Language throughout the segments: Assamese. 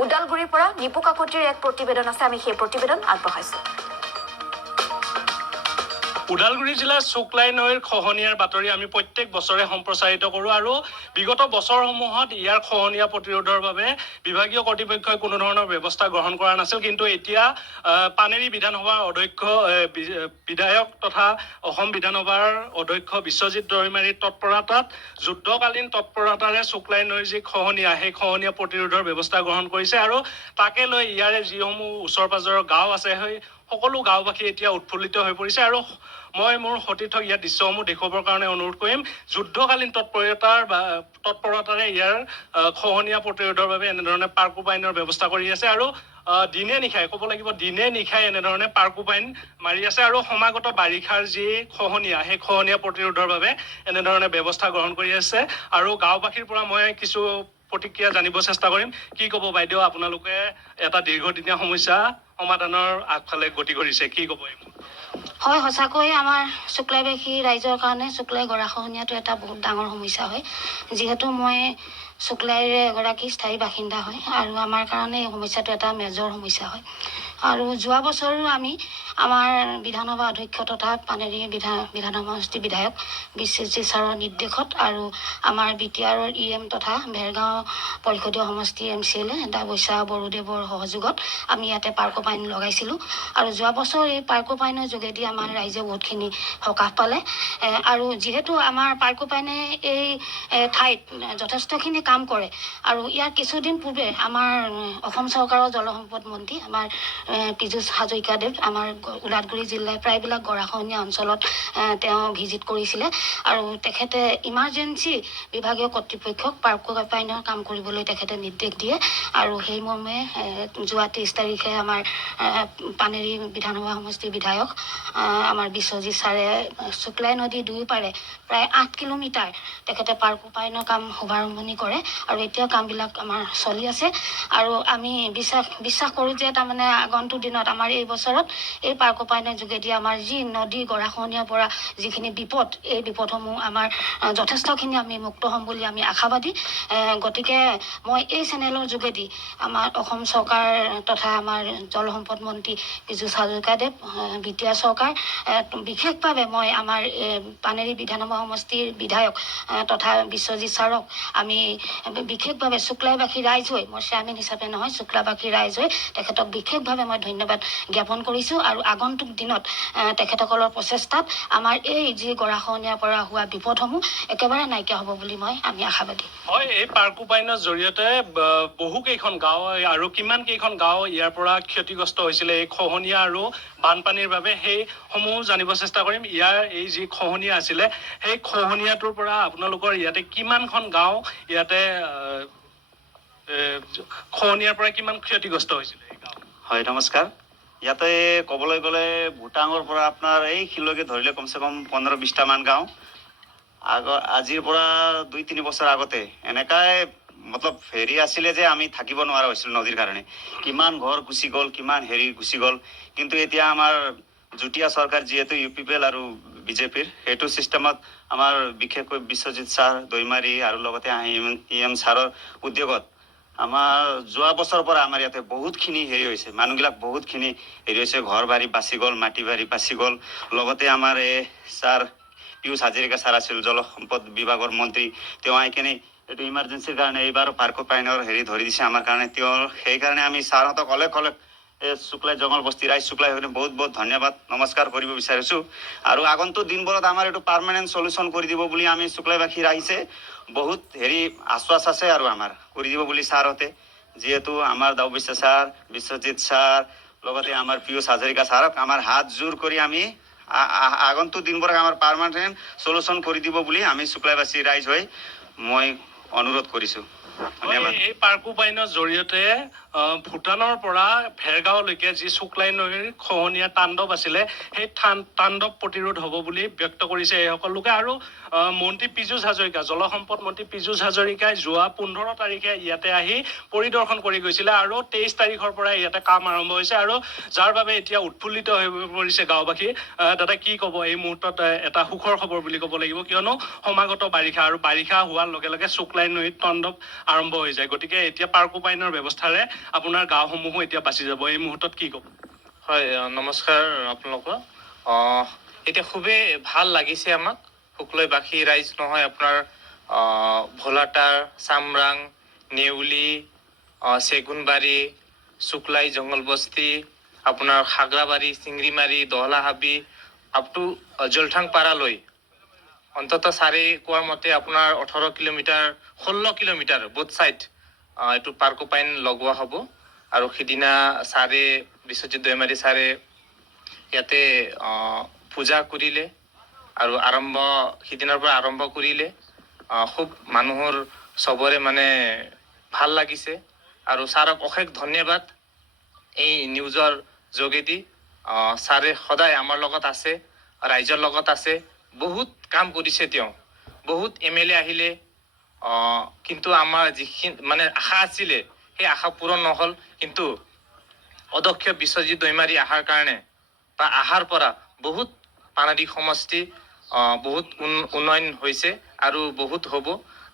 ওদালগুৰিৰ পৰা নিপু কাকতিৰ এক প্ৰতিবেদন আছে, আমি সেই প্ৰতিবেদন আগবঢ়াইছোঁ। ওদালগুৰি জিলাৰ শুক্লাই নৈৰ খহনীয়াৰ বাতৰি আমি প্ৰত্যেক বছৰে সম্প্ৰচাৰিত কৰোঁ আৰু বিগত বছৰসমূহত ইয়াৰ খহনীয়া প্ৰতিৰোধৰ বাবে বিভাগীয় কৰ্তৃপক্ষই কোনো ধৰণৰ ব্যৱস্থা গ্ৰহণ কৰা নাছিল। কিন্তু এতিয়া পানেৰী বিধানসভাৰ অধ্যক্ষ বিধায়ক তথা অসম বিধানসভাৰ অধ্যক্ষ বিশ্বজিৎ দৈমাৰীৰ তৎপৰতাত যুদ্ধকালীন তৎপৰতাৰে শুক্লাই নৈৰ যি খহনীয়া সেই খহনীয়া প্ৰতিৰোধৰ ব্যৱস্থা গ্ৰহণ কৰিছে আৰু তাকে লৈ ইয়াৰে যিসমূহ ওচৰ পাজৰৰ গাঁও আছে সেই সকলো গাঁওবাসী এতিয়া উৎফুল্লিত হৈ পৰিছে আৰু মই মোৰ সতীৰ্থক ইয়াৰ দৃশ্যসমূহ দেখুৱাবৰ কাৰণে অনুৰোধ কৰিম। যুদ্ধকালীন তৎপৰতাৰে ইয়াৰ খহনীয়া প্ৰতিৰোধৰ বাবে এনেধৰণে পাৰ্কোপাইনৰ ব্যৱস্থা কৰি আছে আৰু দিনে নিশাই ক'ব লাগিব দিনে নিশাই এনেধৰণে পাৰ্কোপাইন মাৰি আছে আৰু সমাগত বাৰিষাৰ যি খহনীয়া সেই খহনীয়া প্ৰতিৰোধৰ বাবে এনেধৰণে ব্যৱস্থা গ্ৰহণ কৰি আছে আৰু গাঁওবাসীৰ পৰা মই কিছু প্ৰতিক্ৰিয়া জানিব চেষ্টা কৰিম। কি ক'ব বাইদেউ, আপোনালোকে এটা দীৰ্ঘদিনীয়া সমস্যা সমাধানৰ আগফালে গতি কৰিছে, কি ক'ব? হয়, সঁচাকৈ আমাৰ শুক্লাইবাসী ৰাইজৰ কাৰণে শুক্লাই গৰাখহনীয়াটো এটা বহুত ডাঙৰ সমস্যা হয়। যিহেতু মই শুক্লাইৰ এগৰাকী স্থায়ী বাসিন্দা হয় আৰু আমাৰ কাৰণে এই সমস্যাটো এটা মেজৰ সমস্যা হয়। আৰু যোৱা বছৰো আমি আমাৰ বিধানসভা অধ্যক্ষ তথা পানেৰী বিধানসভা সমষ্টিৰ বিধায়ক বিশ্বজিৎ ছাৰৰ নিৰ্দেশত আৰু আমাৰ BTRৰ EM তথা ভেৰগাঁও পৰিষদীয় সমষ্টি MCLA দাবৈচা বড়োদেৱৰ সহযোগত আমি ইয়াতে পাৰ্কোপাইন লগাইছিলোঁ আৰু যোৱা বছৰ এই পাৰ্কোপাইনৰ যোগেদি আমাৰ ৰাইজে বহুতখিনি সকাহ পালে আৰু যিহেতু আমাৰ পাৰ্কোপাইনে এই ঠাইত যথেষ্টখিনি কাম কৰে আৰু ইয়াৰ কিছুদিন পূৰ্বে আমাৰ অসম চৰকাৰৰ জলসম্পদ মন্ত্ৰী আমাৰ পীযুষ হাজৰিকাদেৱ আমাৰ ওদালগুৰি জিলাৰ প্ৰায়বিলাক গৰাখহনীয়া অঞ্চলত তেওঁ ভিজিট কৰিছিলে আৰু তেখেতে ইমাৰ্জেঞ্চি বিভাগীয় কৰ্তৃপক্ষক পাৰ্কোপাইনৰ কাম কৰিবলৈ তেখেতে নিৰ্দেশ দিয়ে আৰু সেই মৰ্মে যোৱা 23 তাৰিখে আমাৰ পানেৰী বিধানসভা সমষ্টিৰ বিধায়ক আমাৰ বিশ্বজিৎ ছাৰে শুক্লাই নদী দুয়োপাৰে প্ৰায় 8 কিলোমিটাৰ তেখেতে পাৰ্কোপাইনৰ কাম শুভাৰম্ভণি কৰে আৰু এতিয়া কামবিলাক আমাৰ চলি আছে আৰু আমি বিশ্বাস কৰোঁ যে তাৰমানে আগন্তুক দিনত আমাৰ এই বছৰত এই পাৰ্কোপাইনৰ যোগেদি আমাৰ যি নদী গৰাখহনীয়াৰ পৰা যিখিনি বিপদ, এই বিপদসমূহ আমাৰ যথেষ্টখিনি আমি মুক্ত হ'ম বুলি আমি আশাবাদী। গতিকে মই এই চেনেলৰ যোগেদি আমাৰ অসম চৰকাৰ তথা আমাৰ জলসম্পদ মন্ত্ৰী পীযুষ হাজৰিকাদেৱ BTR চৰকাৰ বিশেষভাৱে মই আমাৰ পানেৰী বিধানসভা সমষ্টিৰ বিধায়ক তথা বিশ্বজিৎ ছাৰক আমি বিশেষভাৱে শুক্লাইবাসী ৰাইজ হৈ, মই চেয়াৰমেন হিচাপে নহয়, শুক্লাইবাসী ৰাইজ হৈ তেখেতক বিশেষভাৱে মই ধন্যবাদ জ্ঞাপন কৰিছোঁ আৰু আগন্তুক দিনত তেখেতসকলৰ প্ৰচেষ্টাত আমাৰ এই যি গৰাখহনীয়াৰ পৰা হোৱা বিপদসমূহ একেবাৰে নাইকিয়া হ'ব বুলি আমি আশাবাদী। হয়, এই পাৰ্কোপাইনৰ জৰিয়তে বহুকেইখন গাঁও আৰু কিমান কেইখন গাঁও ইয়াৰ পৰা ক্ষতিগ্ৰস্ত হৈছিলে এই খহনীয়া আৰু বানপানীৰ বাবে, সেইসমূহ জানিব চেষ্টা কৰিম। ইয়াৰ এই যি খহনীয়া আছিলে সেই খহনীয়াটোৰ পৰা আপোনালোকৰ ইয়াতে কিমানখন গাঁও ইয়াতে খহনীয়াৰ পৰা কিমান ক্ষতিগ্ৰস্ত হৈছিলে এই গাঁও? হয়, নমস্কাৰ। ইয়াতে ক'বলৈ গ'লে ভূটাঙৰ পৰা আপোনাৰ এই শিললৈকে ধৰিলে কমচে কম 15-20টামান গাঁও আজিৰ পৰা 2-3 বছৰ আগতে এনেকাই মতলব হেৰি আছিলে যে আমি থাকিব নোৱাৰা হৈছিলোঁ নদীৰ কাৰণে। কিমান ঘৰ গুচি গ'ল, কিমান হেৰি গুচি গ'ল। কিন্তু এতিয়া আমাৰ যুটীয়া চৰকাৰ যিহেতু UPPL আৰু BJPৰ সেইটো ছিষ্টেমত আমাৰ বিশেষকৈ বিশ্বজিৎ ছাৰ দৈমাৰী আৰু লগতে EM ছাৰৰ উদ্যোগত আমাৰ যোৱা বছৰৰ পৰা আমাৰ ইয়াতে বহুতখিনি হেৰি হৈছে, মানুহবিলাক বহুতখিনি হেৰি হৈছে, ঘৰ বাৰী বাচি গ'ল, মাটি বাৰী বাচি গ'ল। লগতে আমাৰ ছাৰ পীযুষ হাজৰিকা ছাৰ আছিল জলসম্পদ বিভাগৰ মন্ত্ৰী, তেওঁ আহি এইটো ইমাৰ্জেঞ্চিৰ কাৰণে এইবাৰ পাৰ্কোপাইনৰ হেৰি ধৰি দিছে আমাৰ কাৰণে। সেইকাৰণে আমি ছাৰহঁতক অলেখ শুক্লাই জঙলবস্তি ৰাইজ শুক্লাই বহুত ধন্যবাদ নমস্কাৰ কৰিব বিচাৰিছোঁ আৰু আগন্তুক দিনবোৰত আমাৰ এইটো পাৰ্মানেণ্ট সলিউশ্যন কৰি দিব বুলি আমি শুক্লাইবাসী ৰাইজে বহুত হেৰি আশ্বাস আছে আৰু আমাৰ কৰি দিব বুলি ছাৰহঁতে, যিহেতু আমাৰ দাবৈচা ছাৰ, বিশ্বজিৎ ছাৰ, লগতে আমাৰ পীযুষ হাজৰিকা ছাৰক আমাৰ হাত জোৰ কৰি আমি আগন্তুক দিনবোৰত আমাৰ পাৰ্মানেণ্ট সলিউশ্যন কৰি দিব বুলি আমি শুক্লাইবাসী ৰাইজ হৈ মই অনুৰোধ কৰিছোঁ। ধন্যবাদ। এই পাৰ্কোপাইনৰ জৰিয়তে ভূটানৰ পৰা ভেৰগাঁওলৈকে যি শুক্লাই নৈৰ খহনীয়া তাণ্ডৱ আছিলে সেই তাণ্ডৱ প্ৰতিৰোধ হ'ব বুলি ব্যক্ত কৰিছে এইসকল লোকে আৰু মন্ত্ৰী পীযুষ হাজৰিকা, জলসম্পদ মন্ত্ৰী পীযুষ হাজৰিকাই যোৱা 15 তাৰিখে ইয়াতে আহি পৰিদৰ্শন কৰি গৈছিলে আৰু 23 তাৰিখৰ পৰা ইয়াতে কাম আৰম্ভ হৈছে আৰু যাৰ বাবে এতিয়া উৎফুল্লিত হৈ পৰিছে গাঁওবাসী। দাদা কি ক'ব, এই মুহূৰ্তত এটা সুখৰ খবৰ বুলি ক'ব লাগিব, কিয়নো সমাগত বাৰিষা আৰু বাৰিষা হোৱাৰ লগে লগে শুক্লাই নৈত তাণ্ডৱ আৰম্ভ হৈ যায়। গতিকে এতিয়া পাৰ্কোপাইনৰ ব্যৱস্থাৰে আপোনাৰ গাঁওসমূহো এতিয়া বাচি যাব। এই মুহূৰ্তত কি ক'ব? হয়, নমস্কাৰ আপোনালোকক। এতিয়া খুবেই ভাল লাগিছে আমাক শুক্লৈবাসী ৰাইজ নহয় আপোনাৰ ভোলাটাৰ, চামৰাং, নেউলি, চেগুনবাৰী, শুক্লাই জংগলবস্তি, আপোনাৰ খাগৰাবাৰী, চিংৰিমাৰী, দহলাহাবি আপ টু জলঠাংপাৰালৈ অন্তত চাৰি কোৱাৰ মতে আপোনাৰ 16 কিলোমিটাৰ বোথ ছাইড এইটো পাৰ্কোপাইন লগোৱা হ'ব। আৰু সিদিনা ছাৰে বিশ্বজিৎ দৈমাৰী ছাৰে ইয়াতে পূজা কৰিলে আৰু সিদিনাৰ পৰা আৰম্ভ কৰিলে। খুব মানুহৰ চবৰে মানে ভাল লাগিছে আৰু ছাৰক অশেষ ধন্যবাদ। এই নিউজৰ যোগেদি ছাৰে সদায় আমাৰ লগত আছে, ৰাইজৰ লগত আছে। বহুত কাম কৰিছে তেওঁ, বহুত MLA আহিলে, কিন্তু আমাৰ যিখিনি মানে আশা আছিলে সেই আশা পূৰণ নহ'ল। কিন্তু অধ্যক্ষ বিশ্বজিৎ দৈমাৰী অহাৰ কাৰণে বা অহাৰ পৰা বহুত পানাদি সমষ্টি বহুত উন্নয়ন হৈছে আৰু বহুত হ'ব।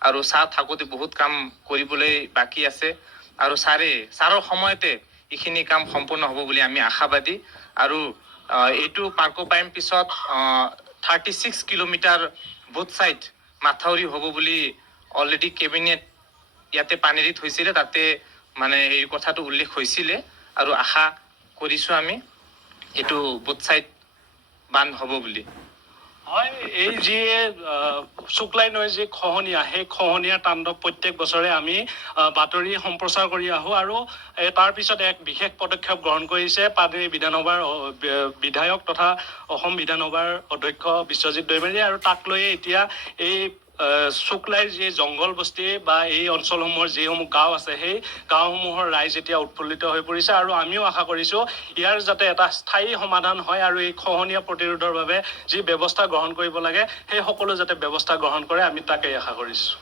আৰু ছাৰ থাকোঁতে বহুত কাম কৰিবলৈ বাকী আছে আৰু ছাৰৰ সময়তে এইখিনি কাম সম্পূৰ্ণ হ'ব বুলি আমি আশাবাদী। আৰু এইটো পাৰ্কোপাইন পিছত 36 কিলোমিটাৰ বোথ ছাইড মাথাউৰি হ'ব বুলি অলৰেডি কেবিনেট ইয়াতে পানেৰীত হৈছিলে, তাতে মানে এই কথাটো উল্লেখ হৈছিলে আৰু আশা কৰিছোঁ আমি এইটো বোথ ছাইড বান্ধ হ'ব বুলি। হয়, এই যি শুক্লাই নৈৰ যি খহনীয়া, সেই খহনীয়াৰ তাণ্ডৱ প্ৰত্যেক বছৰে আমি বাতৰি সম্প্ৰচাৰ কৰি আহোঁ। আৰু তাৰ পিছত এক বিশেষ পদক্ষেপ গ্ৰহণ কৰিছে পানেৰী বিধানসভাৰ বিধায়ক তথা অসম বিধানসভাৰ অধ্যক্ষ বিশ্বজিৎ দৈমাৰী। আৰু তাক লৈয়ে এতিয়া এই শুক্লাইৰ যি জংঘল বস্তি বা এই অঞ্চলসমূহৰ যিসমূহ গাঁও আছে, সেই গাঁওসমূহৰ ৰাইজ এতিয়া উৎফুল্লিত হৈ পৰিছে। আৰু আমিও আশা কৰিছোঁ ইয়াৰ যাতে এটা স্থায়ী সমাধান হয় আৰু এই খহনীয়া প্ৰতিৰোধৰ বাবে যি ব্যৱস্থা গ্ৰহণ কৰিব লাগে সেই সকলো যাতে ব্যৱস্থা গ্ৰহণ কৰে, আমি তাকেই আশা কৰিছোঁ।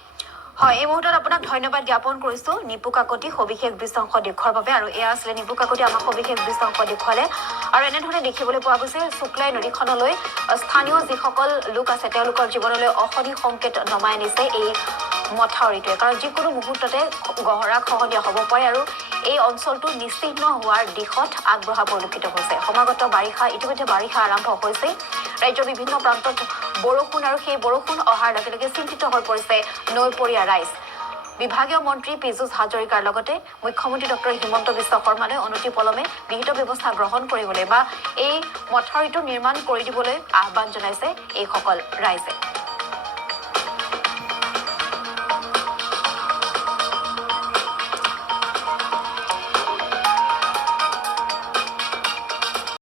হয়, এই মুহূৰ্তত আপোনাক ধন্যবাদ জ্ঞাপন কৰিছোঁ নিপু কাকতি সবিশেষ দৃশ্যাংশ দেখুৱাৰ বাবে। আৰু এয়া আছিলে নিপু কাকতি আমাক সবিশেষ দৃশ্যাংশ দেখুৱালে। আৰু এনেধৰণে দেখিবলৈ পোৱা গৈছে শুক্লাই নদীখনলৈ স্থানীয় যিসকল লোক আছে তেওঁলোকৰ জীৱনলৈ অশনি সংকেত নমাই আনিছে এই মথাউৰিটোৱে। কাৰণ যিকোনো মুহূৰ্ততে গহৰা খহনীয়া হ'ব পাৰে আৰু এই অঞ্চলটো নিশ্চিহ্ন হোৱাৰ দিশত আগবঢ়া পৰিলক্ষিত হৈছে। সমাগত বাৰিষা ইতিমধ্যে বাৰিষা আৰম্ভ হৈছে। ৰাজ্যৰ বিভিন্ন প্ৰান্তত বৰষুণ, আৰু সেই বৰষুণ অহাৰ লগে লগে চিন্তিত হৈ পৰিছে নৈপৰীয়া ৰাইজ। বিভাগীয় মন্ত্ৰী পীযুষ হাজৰিকাৰ লগতে মুখ্যমন্ত্ৰী ডক্টৰ হিমন্ত বিশ্ব শৰ্মালৈ অনতিপলমে বিহিত ব্যৱস্থা গ্ৰহণ কৰিবলৈ বা এই মথাউৰিটো নিৰ্মাণ কৰি দিবলৈ আহ্বান জনাইছে এইসকল ৰাইজে।